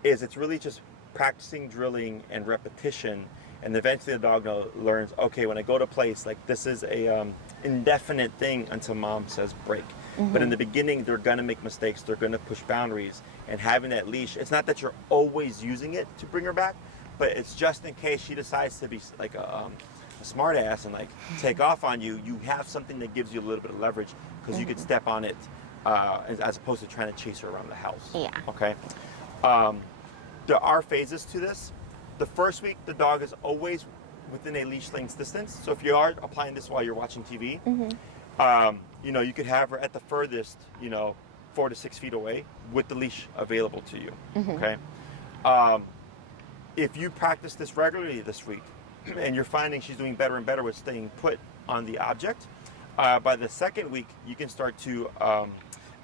It's really just practicing, drilling, and repetition, and eventually the dog learns, okay, when I go to place, like this is a indefinite thing until mom says break. But in the beginning, they're gonna make mistakes, they're gonna push boundaries, and having that leash, it's not that you're always using it to bring her back, but it's just in case she decides to be like a smart ass and like take off on you, you have something that gives you a little bit of leverage because you could step on it as opposed to trying to chase her around the house. Yeah. Okay. There are phases to this. The first week, the dog is always within a leash length distance. So if you are applying this while you're watching TV, you could have her at the furthest, 4 to 6 feet away with the leash available to you. Okay. If you practice this regularly this week, and you're finding she's doing better and better with staying put on the object, by the second week, you can start to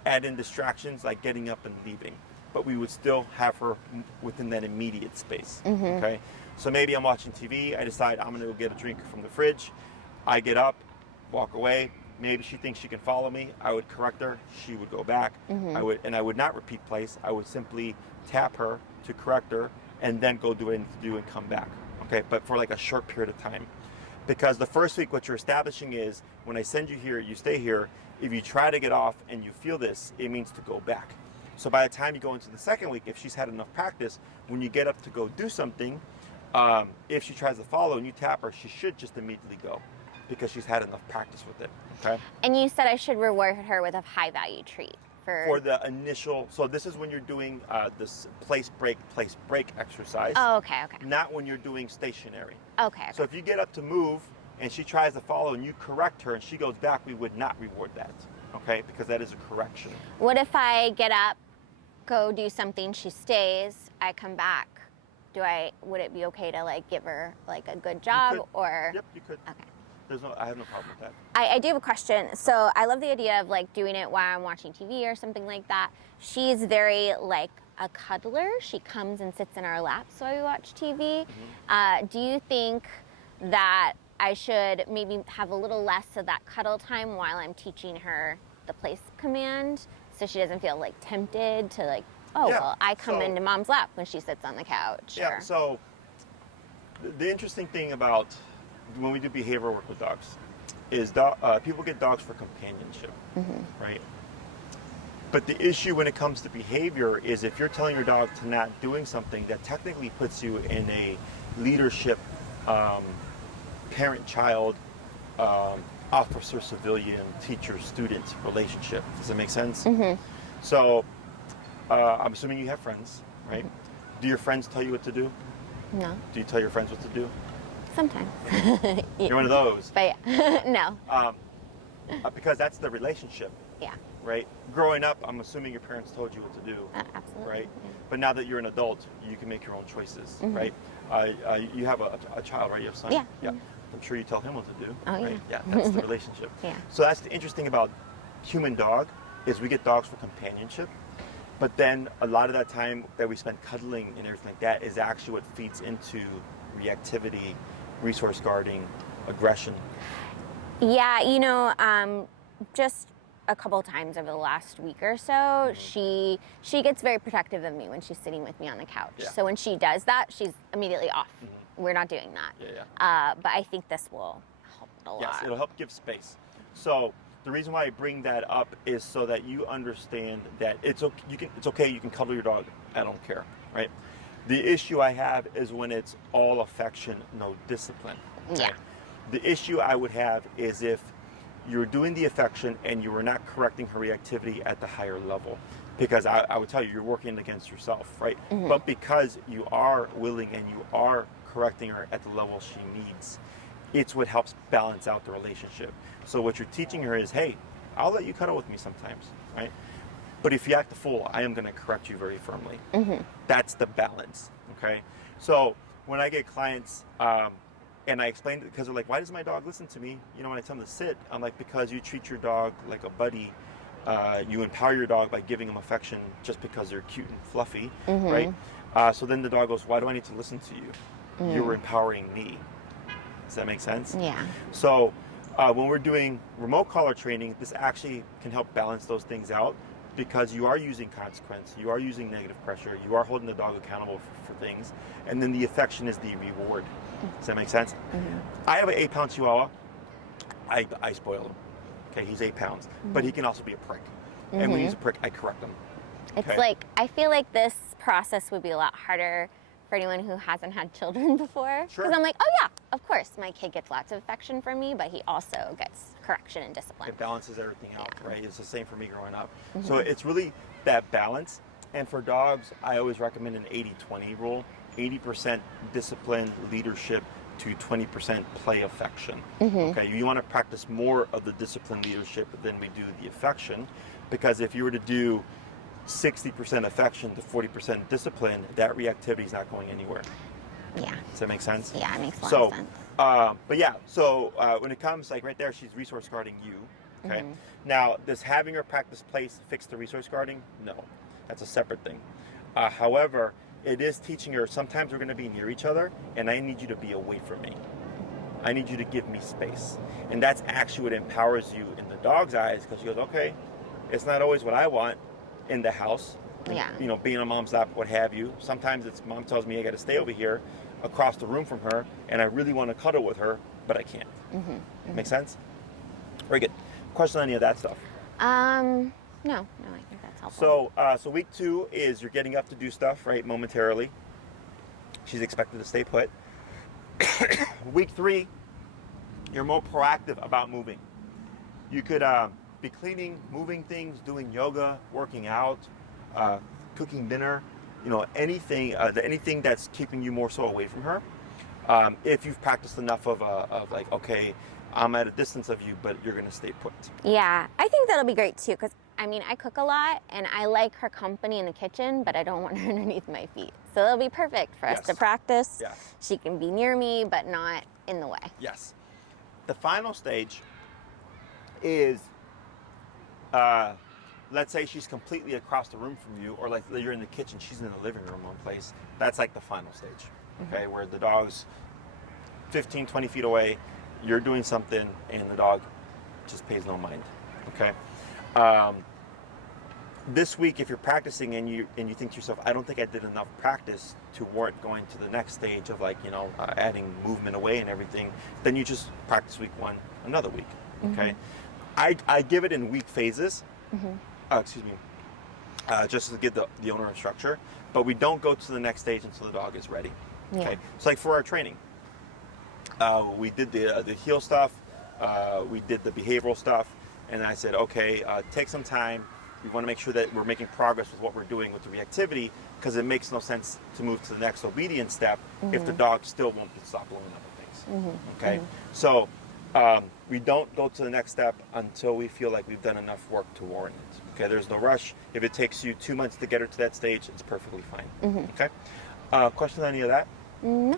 add in distractions like getting up and leaving. But we would still have her within that immediate space. Okay, so maybe I'm watching TV. I decide I'm going to go get a drink from the fridge. I get up, walk away. Maybe she thinks she can follow me. I would correct her. She would go back. I would not repeat place. I would simply tap her to correct her, and then go do what I need to do and come back. Okay, but for like a short period of time. Because the first week, what you're establishing is when I send you here, you stay here. If you try to get off and you feel this, it means to go back. So by the time you go into the second week, if she's had enough practice, when you get up to go do something, if she tries to follow and you tap her, she should just immediately go because she's had enough practice with it. Okay. And you said I should reward her with a high value treat for the initial. So this is when you're doing this place break exercise. Oh, okay. Not when you're doing stationary. Okay. So if you get up to move and she tries to follow and you correct her and she goes back, we would not reward that. Okay, because that is a correction. What if I get up, go do something, she stays, I come back? Would it be okay to like give her like a good job or? Yep, you could. Okay. I have no problem with that. I do have a question. So I love the idea of like doing it while I'm watching TV or something like that. She's very like a cuddler. She comes and sits in our laps while we watch TV. Do you think that I should maybe have a little less of that cuddle time while I'm teaching her the place command so she doesn't feel like tempted to like, well, I come into mom's lap when she sits on the couch? Yeah, so the interesting thing about when we do behavioral work with dogs is people get dogs for companionship, right? But the issue when it comes to behavior is if you're telling your dog to not doing something, that technically puts you in a leadership, parent-child, officer-civilian, teacher-student relationship. Does that make sense? So I'm assuming you have friends, right? Do your friends tell you what to do? No. Do you tell your friends what to do? Sometimes. You're one of those. But yeah, no. Because that's the relationship. Yeah. Right? Growing up, I'm assuming your parents told you what to do. Absolutely. Right? But now that you're an adult, you can make your own choices, right? You have a child, right? You have a son? Yeah. Yeah. I'm sure you tell him what to do. Oh, right? yeah. Yeah, that's the relationship. Yeah. So that's the interesting about human dog is we get dogs for companionship. But then a lot of that time that we spend cuddling and everything like that is actually what feeds into reactivity, resource guarding, aggression. Yeah, just a couple times over the last week or so, she gets very protective of me when she's sitting with me on the couch. Yeah. So when she does that, she's immediately off. We're not doing that. Yeah. But I think this will help a lot. Yes, it'll help give space. So the reason why I bring that up is so that you understand that it's okay. You can cuddle your dog. I don't care, right? The issue I have is when it's all affection, no discipline. Right? Yeah. The issue I would have is if you're doing the affection and you were not correcting her reactivity at the higher level. Because I would tell you, you're working against yourself, right? But because you are willing and you are correcting her at the level she needs, it's what helps balance out the relationship. So what you're teaching her is, hey, I'll let you cuddle with me sometimes, right? But if you act a fool, I am going to correct you very firmly. That's the balance, okay? So when I get clients, and I explain it because they're like, why does my dog listen to me? You know, when I tell them to sit, I'm like, because you treat your dog like a buddy. You empower your dog by giving them affection just because they're cute and fluffy, right? So then the dog goes, why do I need to listen to you? You're empowering me. Does that make sense? Yeah. So when we're doing remote collar training, this actually can help balance those things out because you are using consequence, you are using negative pressure, you are holding the dog accountable for things, and then the affection is the reward. Does that make sense? I have an 8-pound Chihuahua. I spoil him. Okay, he's 8 pounds, but he can also be a prick. And when he's a prick, I correct him. It's like, I feel like this process would be a lot harder for anyone who hasn't had children before. Sure. Because I'm like, oh yeah, of course, my kid gets lots of affection from me, but he also gets correction and discipline. It balances everything out, right? It's the same for me growing up. So it's really that balance. And for dogs, I always recommend an 80-20 rule. 80% discipline, leadership, to 20% play affection. Okay, you want to practice more of the discipline leadership than we do the affection, because if you were to do 60% affection to 40% discipline, that reactivity is not going anywhere. Yeah. Does that make sense? Yeah, it makes a lot So, of sense. but yeah, so when it comes, like right there, she's resource guarding you. Okay. Now, does having her practice place fix the resource guarding? No, that's a separate thing. However, it is teaching her sometimes we're going to be near each other and I need you to be away from me. I need you to give me space. And that's actually what empowers you in the dog's eyes, because she goes, okay, it's not always what I want in the house. Yeah. You know, being on mom's lap, what have you. Sometimes it's mom tells me I got to stay over here across the room from her and I really want to cuddle with her, but I can't. Make sense? Very good. Question on any of that stuff? No, I think that's helpful. So week 2 is you're getting up to do stuff, right, momentarily. She's expected to stay put. Week 3, you're more proactive about moving. You could be cleaning, moving things, doing yoga, working out, cooking dinner, you know, anything that's keeping you more so away from her. If you've practiced enough of like, okay, I'm at a distance of you, but you're going to stay put. Yeah, I think that'll be great too, because I mean, I cook a lot and I like her company in the kitchen, but I don't want her underneath my feet. So it'll be perfect for us to practice. Yes. She can be near me, but not in the way. Yes. The final stage is, let's say she's completely across the room from you, or like you're in the kitchen, she's in the living room one place. That's like the final stage, okay, where the dog's 15, 20 feet away, you're doing something, and the dog just pays no mind, okay? This week, if you're practicing and you think to yourself, I don't think I did enough practice to warrant going to the next stage of, like, you know, adding movement away and everything, then you just practice week 1 another week, okay? I give it in week phases, just to give the owner a structure, but we don't go to the next stage until the dog is ready, okay? So like for our training, we did the heel stuff, we did the behavioral stuff, and I said, okay, take some time. We want to make sure that we're making progress with what we're doing with the reactivity, because it makes no sense to move to the next obedience step if the dog still won't stop blowing up at things. Okay, so we don't go to the next step until we feel like we've done enough work to warrant it. Okay, there's no rush. If it takes you 2 months to get her to that stage, it's perfectly fine. Okay, question on any of that? No.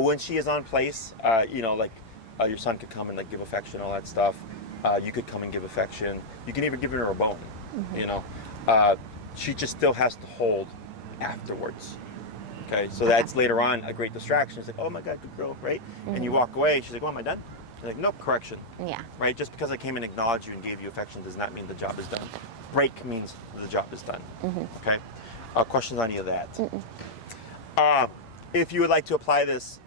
When she is on place, you know, like your son could come and like give affection, all that stuff. You could come and give affection. You can even give her a bone, you know. She just still has to hold afterwards. Okay, so that's later on a great distraction. It's like, oh my God, good girl, right? And you walk away, she's like, oh, am I done? You're like, nope, correction. Yeah. Right? Just because I came and acknowledged you and gave you affection does not mean the job is done. Break means the job is done. Okay? Questions on any of that? If you would like to apply this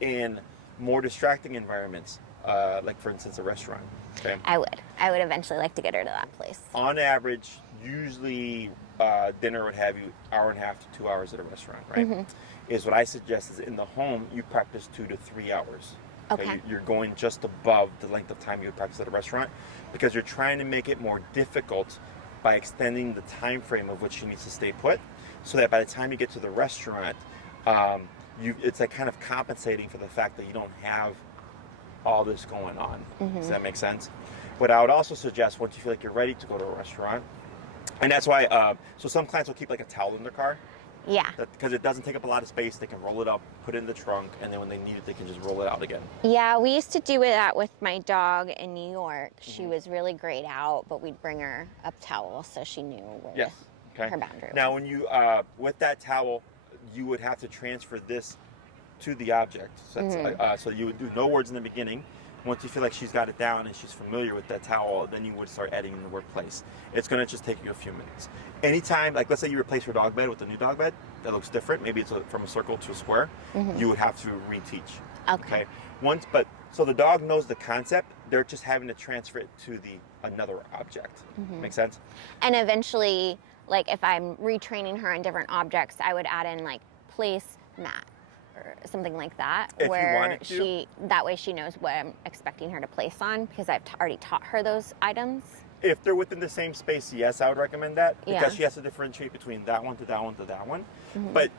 in more distracting environments, like for instance a restaurant, okay? I would eventually like to get her to that place. On average, usually dinner would have you hour and a half to 2 hours at a restaurant, right? Is what I suggest is in the home you practice 2 to 3 hours. Okay. You're going just above the length of time you would practice at a restaurant because you're trying to make it more difficult by extending the time frame of which she needs to stay put, so that by the time you get to the restaurant, it's like kind of compensating for the fact that you don't have all this going on. Does that make sense? What I would also suggest, once you feel like you're ready to go to a restaurant, and that's why, so some clients will keep like a towel in their car. Yeah. Because it doesn't take up a lot of space. They can roll it up, put it in the trunk, and then when they need it, they can just roll it out again. Yeah, we used to do that with my dog in New York. She was really grayed out, but we'd bring her a towel so she knew where her boundary Now, was. when you, with that towel, you would have to transfer this to the object. So, so you would do no words in the beginning. Once you feel like she's got it down and she's familiar with that towel, then you would start adding in the workplace. It's going to just take you a few minutes. Anytime, like let's say you replace your dog bed with a new dog bed that looks different, maybe it's from a circle to a square, you would have to reteach. Okay. So the dog knows the concept, they're just having to transfer it to another object. Make sense? And eventually, like if I'm retraining her on different objects, I would add in like place mat or something like that, If you where wanted to. that way she knows what I'm expecting her to place on because I've already taught her those items. If they're within the same space, yes, I would recommend that because Yeah. she has to differentiate between that one to that one to that one. But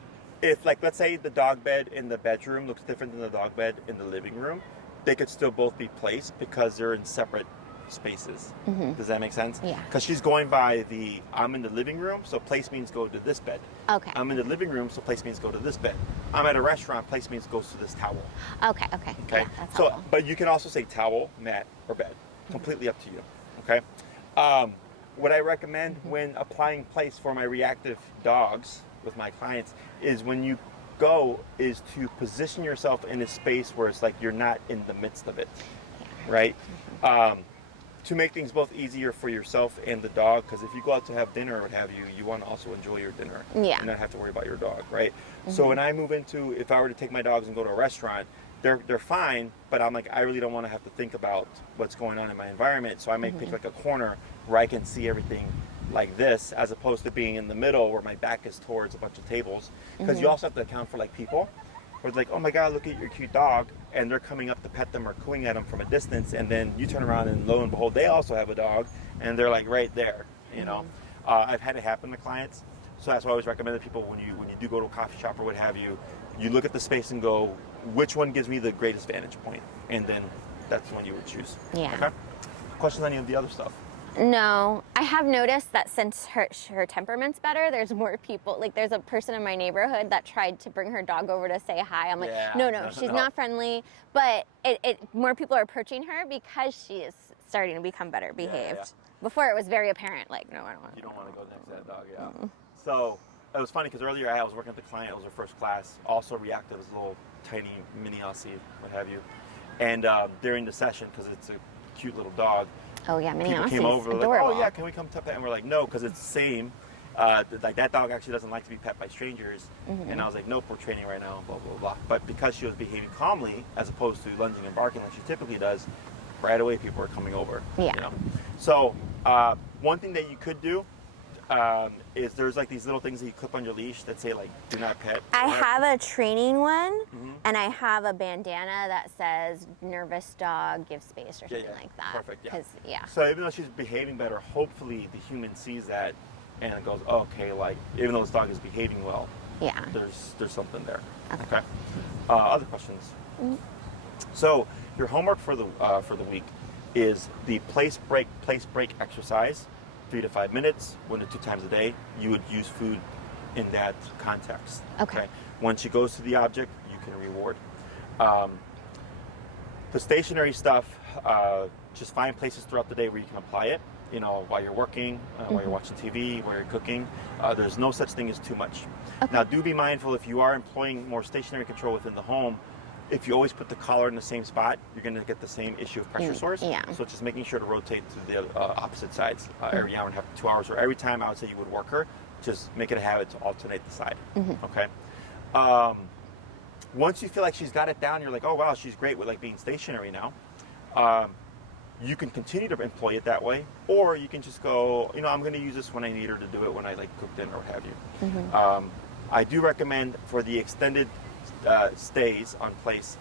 if, like, let's say the dog bed in the bedroom looks different than the dog bed in the living room, they could still both be placed because they're in separate spaces. Does that make sense? Yeah. Because she's going by I'm in the living room, so place means go to this bed. Okay. I'm in the living room, so place means go to this bed. I'm at a restaurant, place means goes to this towel. Okay. Okay. Yeah, that's So, helpful. but you can also say towel, mat, or bed. Completely up to you. Okay. What I recommend when applying place for my reactive dogs with my clients is when you go is to position yourself in a space where it's like you're not in the midst of it, right? To make things both easier for yourself and the dog, because if you go out to have dinner or what have you, you want to also enjoy your dinner and not have to worry about your dog, right? So when I move into, if I were to take my dogs and go to a restaurant, they're fine, but I'm like, I really don't want to have to think about what's going on in my environment, so I may pick like a corner where I can see everything like this, as opposed to being in the middle where my back is towards a bunch of tables, because you also have to account for like people, where it's like, oh my God, look at your cute dog, and they're coming up to pet them or cooing at them from a distance, and then you turn around and lo and behold, they also have a dog, and they're like right there, you know. I've had it happen to clients, so that's why I always recommend that people, when you do go to a coffee shop or what have you, you look at the space and go, which one gives me the greatest vantage point, and then that's the one you would choose. Yeah. Okay. Questions on any of the other stuff? No, I have noticed that since her temperament's better, there's more people. Like, there's a person in my neighborhood that tried to bring her dog over to say hi. I'm like, no, she's not friendly. But more people are approaching her because she is starting to become better behaved. Yeah. Before it was very apparent, like, no, I don't want to. You don't want to go next to that dog, yeah. So it was funny because earlier I was working with a client. It was her first class, also reactive, as a little tiny mini Aussie, what have you. And during the session, because it's a cute little dog, Oh yeah, mini people Aussies, came over, like, adorable. oh yeah, can we come to pet? And we're like, no, because it's the same. Like that dog actually doesn't like to be pet by strangers. And I was like, nope, we're training right now, blah, blah, blah. But because she was behaving calmly, as opposed to lunging and barking like she typically does, right away people were coming over. Yeah. You know? So one thing that you could do is there's like these little things that you clip on your leash that say like, do not pet. I have a training one, and I have a bandana that says "nervous dog, give space" or something like that. Perfect. Yeah. 'Cause, So even though she's behaving better, hopefully the human sees that and it goes, oh, okay, like even though this dog is behaving well, yeah. there's something there. Okay. Other questions? So your homework for the week is the place break exercise, 3 to 5 minutes, 1 to 2 times a day. You would use food in that context. Okay. Once she goes to the object, you can reward. The stationary stuff, just find places throughout the day where you can apply it. You know, while you're working, while you're watching TV, while you're cooking. There's no such thing as too much. Okay. Now, do be mindful if you are employing more stationary control within the home. if you always put the collar in the same spot, you're going to get the same issue of pressure sores. Yeah. So just making sure to rotate to the opposite sides every hour and a half, 2 hours, or every time I would say you would work her, just make it a habit to alternate the side. Okay. Once you feel like she's got it down, you're like, oh wow, she's great with like being stationary now. You can continue to employ it that way, or you can just go, you know, I'm going to use this when I need her to do it, when I like cook dinner or what have you. I do recommend for the extended stays on place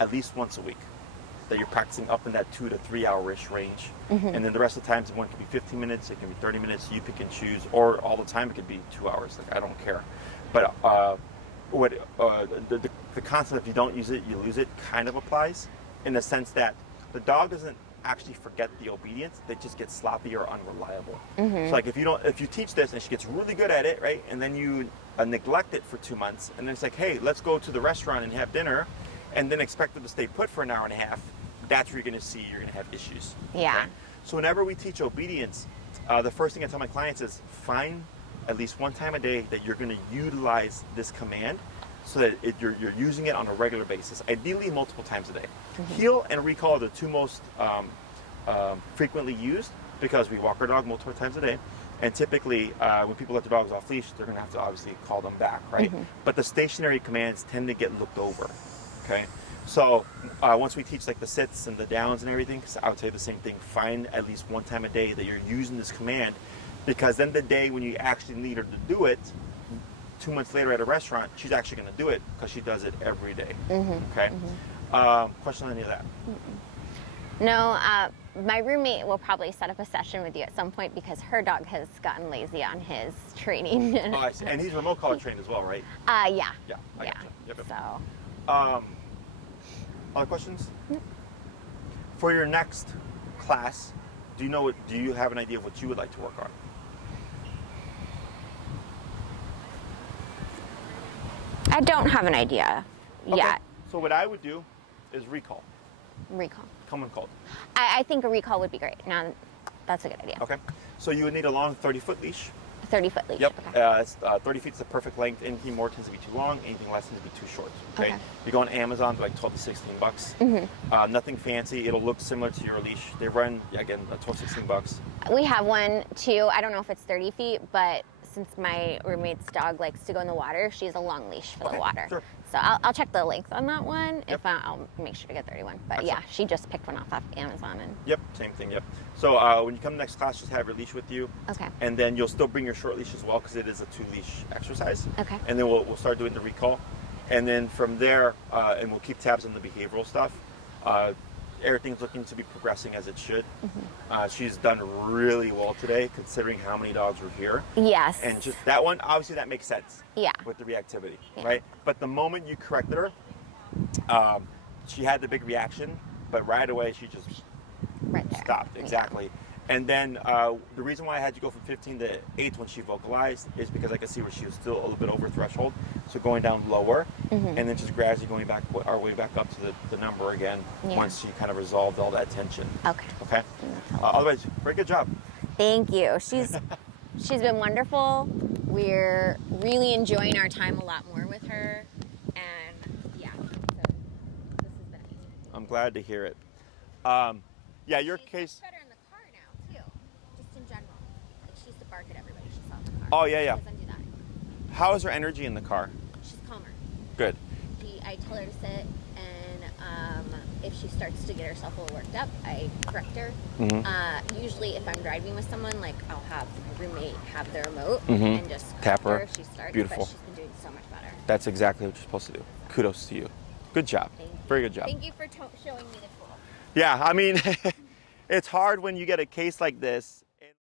at least once a week, that you're practicing up in that 2 to 3 hour-ish range. And then the rest of the times, one can be 15 minutes, it can be 30 minutes, you pick and choose, or all the time it could be 2 hours. Like, I don't care. But the concept, if you don't use it, you lose it, kind of applies in the sense that the dog doesn't actually forget the obedience, they just get sloppy or unreliable. So like if you teach this and she gets really good at it, right, and then you neglect it for 2 months, and then it's like, hey, let's go to the restaurant and have dinner, and then expect them to stay put for an hour and a half, that's where you're going to see you're going to have issues. Yeah. Okay? So whenever we teach obedience, the first thing I tell my clients is find at least one time a day that you're going to utilize this command, so that you're using it on a regular basis, ideally multiple times a day. Heel and recall are the two most frequently used, because we walk our dog multiple times a day, and typically when people let their dogs off leash, they're going to have to obviously call them back, right? But the stationary commands tend to get looked over. Okay, so once we teach like the sits and the downs and everything, I would say the same thing. Find at least one time a day that you're using this command, because then the day when you actually need her to do it, 2 months later at a restaurant, she's actually going to do it because she does it every day. Okay. Question on any of that? No, my roommate will probably set up a session with you at some point, because her dog has gotten lazy on his training. Oh, I see. And he's remote collar trained as well, right? Yeah. Yeah. I Yeah. gotcha. Yep. So. Other questions? For your next class, do you have an idea of what you would like to work on? I don't have an idea yet. So what I would do is recall. Recall. Common cold. I think a recall would be great. Now, that's a good idea. Okay. So you would need a long 30-foot leash. 30-foot leash. Yep. Okay. 30 feet is the perfect length. Anything more tends to be too long. Anything less tends to be too short. Okay. Okay. You go on Amazon, they're like 12 to 16 bucks. Nothing fancy. It'll look similar to your leash. They run, again, 12 to 16 bucks. We have one too. I don't know if it's 30 feet, but since my roommate's dog likes to go in the water, she has a long leash for the water. Sure. So I'll check the length on that one. Yep. If I'll make sure to get 31. But Excellent. yeah, she just picked one off Amazon. And Yep, same thing, yep. So when you come next class, just have your leash with you. Okay. And then you'll still bring your short leash as well, because it is a 2-leash exercise. Okay. And then we'll start doing the recall. And then from there, and we'll keep tabs on the behavioral stuff. Everything's looking to be progressing as it should. She's done really well today, considering how many dogs were here. Yes. And just that one, obviously that makes sense. Yeah. With the reactivity, Yeah. right? But the moment you corrected her, she had the big reaction, but right away she just right there. stopped. Exactly. And then the reason why I had you go from 15 to 8 when she vocalized is because I could see where she was still a little bit over threshold. So going down lower, and then just gradually going back our way back up to the number again, once she kind of resolved all that tension. Okay. Okay. Otherwise, very good job. Thank you. She's been wonderful. We're really enjoying our time a lot more with her, and yeah, so this has been amazing. I'm glad to hear it. Yeah, your case. Better in the car now too, just in general. Like, she used to bark at everybody she saw in the car. Oh, yeah. She doesn't do that. How is her energy in the car? She's calmer. Good. I tell her to sit, and if she starts to get herself a little worked up, I correct her. Usually, if I'm driving with someone, like I'll have my roommate have the remote and just Tap her. If she starts. Beautiful. But she's been doing so much better. That's exactly what you're supposed to do. Kudos to you. Good job. Thank you. Very good job. Thank you for showing me the tool. Yeah, I mean, it's hard when you get a case like this